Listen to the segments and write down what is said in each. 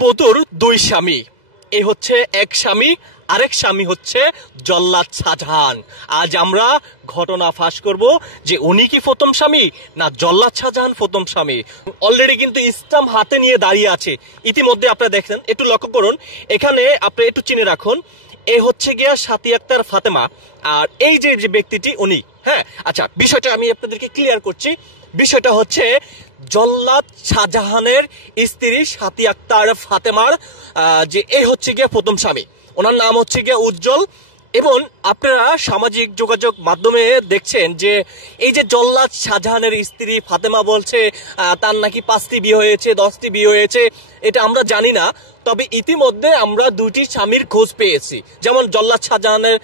বধূর দুই স্বামী, এই হচ্ছে এক স্বামী, আরেক স্বামী হচ্ছে জল্লাদ শাহজাহান। আজ আমরা ঘটনা ফাঁস করব যে উনি কি প্রথম স্বামী না জল্লাদ শাহজাহান প্রথম স্বামী। অলরেডি কিন্তু ইসলাম হাতে নিয়ে দাঁড়িয়ে আছে। ইতিমধ্যে আপনারা দেখেন, একটু লক্ষ্য করুন, এখানে আপনি একটু চিনে রাখুন, এ হচ্ছে গিয়া সাথী আক্তার ফাতেমা, আর এই যে ব্যক্তিটি উনি। হ্যাঁ, আচ্ছা, বিষয়টা আমি আপনাদেরকে ক্লিয়ার করছি। বিষয়টা হচ্ছে জল্লাদ শাহজাহানের স্ত্রী সাথী আক্তার ফাতেমার যে এই হচ্ছে গিয়া প্রথম স্বামী, ওনার নাম হচ্ছে গিয়া উজ্জ্বল। এবং আপনারা সামাজিক যোগাযোগ মাধ্যমে দেখছেন যে এই যে জল্লাদ শাহজাহানের স্ত্রী ফাতেমা বলছে তার নাকি 5টি বিয়ে হয়েছে, 10টি বিয়ে হয়েছে, এটা আমরা জানি না। তবে ইতিমধ্যে আমরা দুটি স্বামীর খোঁজ পেয়েছি, যেমন জল্লাদ শাহজাহানের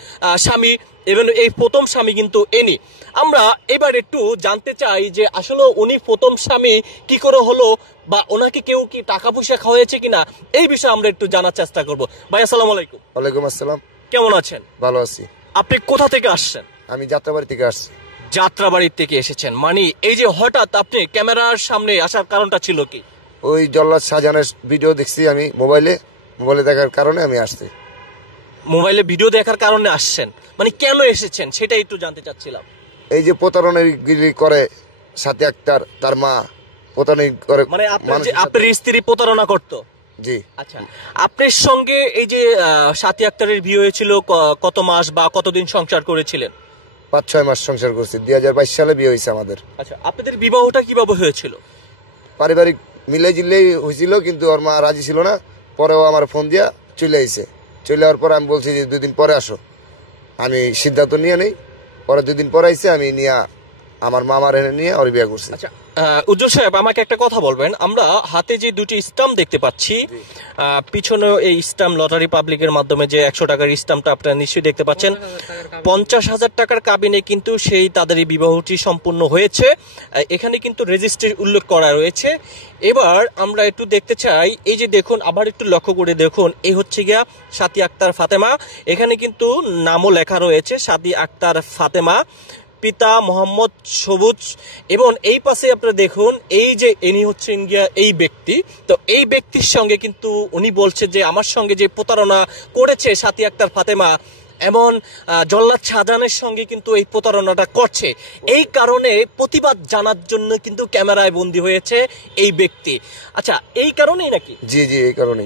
স্বামী এবং এই প্রথম স্বামী কিন্তু এনি। আমরা এবার একটু জানতে চাই যে আসলে উনি প্রথম স্বামী কি করে হলো, বা ওনাকে কেউ কি টাকা পয়সা খাওয়াইছে কিনা, এই বিষয়ে আমরা একটু জানার চেষ্টা করব। ভাই আসসালামু আলাইকুম। ওয়ালাইকুম আসসালাম। কেমন আছেন? ভালো আছি। আপনি কোথা থেকে আসছেন? আমি যাত্রাবাড়ি থেকে আসছি। যাত্রাবাড়ি থেকে এসেছেন, মানে এই যে হঠাৎ আপনি ক্যামেরার সামনে আসার কারণটা ছিল কি? ওই জল্লাদ শাহজাহানের ভিডিও দেখছি আমি মোবাইলে দেখার কারণে আমি আসছি। মোবাইলে ভিডিও দেখার কারণে আসছেন, মানে কেন এসেছেন সেটা একটু জানতে চাচ্ছিলাম। এই যে প্রতারণাগিরি করে সাথী আক্তার, তার মা প্রতারণা করে, মানে আপনার স্ত্রী প্রতারণা করতো? জি। আচ্ছা, আপনার সঙ্গে এই যে সাথী আক্তারের বিয়ে হয়েছিল কত মাস বা কতদিন সংসার করেছিলেন? 5-6 মাস সংসার করছি। 2022 সালে বিয়ে হয়েছে আমাদের। আচ্ছা, আপনাদের বিবাহটা কিভাবে হয়েছিল? পারিবারিক মিলে জিলেই হয়েছিল, কিন্তু ওর মা রাজি ছিল না। পরেও আমার ফোন দিয়া চলে আইছে। চলে যাওয়ার পর আমি বলছি যে 2 দিন পরে আসো, আমি সিদ্ধান্ত নিয়ে নেই। পরে 2 দিন পরে আইছে, আমি নিয়ে আমার মামার এনে নিয়ে ওর বিয়ে করছি। আচ্ছা, উজ্জ্বল সাহেব, আমাকে একটা কথা বলবেন। আমরা হাতে যে দুটি স্টাম্প দেখতে পাচ্ছি, পিছনে এই স্টাম্প লটারি পাবলিকের মাধ্যমে যে 100 টাকার স্টাম্পটা আপনারা নিশ্চয়ই দেখতে পাচ্ছেন। 50,000 টাকার কাবিনে কিন্তু সেই তাদের এই বিবাহটি সম্পূর্ণ হয়েছে। এখানে কিন্তু রেজিস্ট্রি উল্লেখ করা রয়েছে। এবার আমরা একটু দেখতে চাই, এই যে দেখুন, আবার একটু লক্ষ্য করে দেখুন, এই হচ্ছে গিয়া সাথী আক্তার ফাতেমা। এখানে কিন্তু নামও লেখা রয়েছে সাথী আক্তার ফাতেমা, পিতা মোহাম্মদ সবুজ। এবং এই পাশে আপনারা দেখুন, এই যে ইনি হচ্ছেন গিয়া এই ব্যক্তি। তো এই ব্যক্তির সঙ্গে কিন্তু উনি বলছে যে আমার সঙ্গে যে প্রতারণা করেছে সাথী আক্তার ফাতেমা, এমন জল্লাদ শাহজাহানের সঙ্গে কিন্তু এই প্রতারণাটা করছে। এই কারণে প্রতিবাদ জানার জন্য কিন্তু ক্যামেরায় বন্দী হয়েছে এই ব্যক্তি। আচ্ছা, এই কারণেই নাকি? জি জি, এই কারণেই।